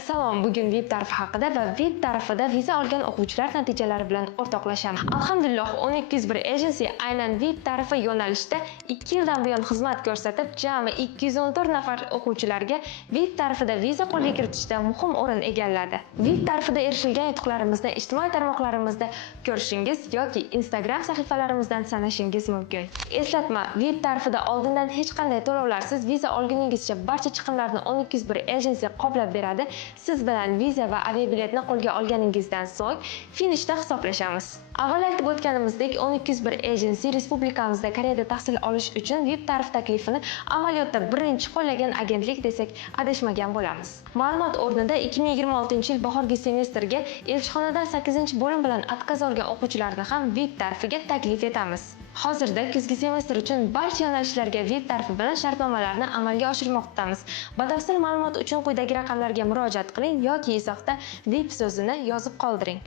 Salom, bugun VIP tarifi haqida va VIP tarifida viza olgan o'quvchilar natijalari bilan o'rtoqlashamiz. Alhamdulillah, 1201 Agency aynan VIP tarifi yo'nalishida 2 yildan buyon xizmat ko'rsatib, jami 214 nafar o'quvchilarga VIP tarifida viza qo'lga kiritishda muhim o'rin egalladi. VIP tarifida erishilgan yutuqlarimizni ijtimoiy tarmoqlarimizda ko'rishingiz yoki Instagram sahifalarimizdan sanashingiz mumkin. Eslatma, VIP tarifida oldindan hech qanday to'lovlarsiz viza olguningizcha barcha chiqimlarni 1201 Agency qoplab beradi. Siz bilan viza va aviabiletni qo'lga olganingizdan so'ng finishda hisoblashamiz. Avval aytib o'tganimizdek, 1201 Agency respublikamizda Koreyada tahsil olish uchun VIP tarif taklifini amaliyotda birinchi qo'llagan agentlik desak adashmagan bo'lamiz. Ma'lumot o'rnida 2026-yil bahorgi semestrga elchixonadan 8-bo'lim bilan atkaz olgan o'quvchilarni ham VIP tarifiga taklif etamiz. Hozirda kuzgi semestr uchun barcha yo'nalishlarga VIP tarifi bilan shartnomalarni amalga oshirmoqdamiz. Batafsil ma'lumot uchun quyidagi raqamlarga murojaat qiling yoki izohda VIP so'zini yozib qoldiring.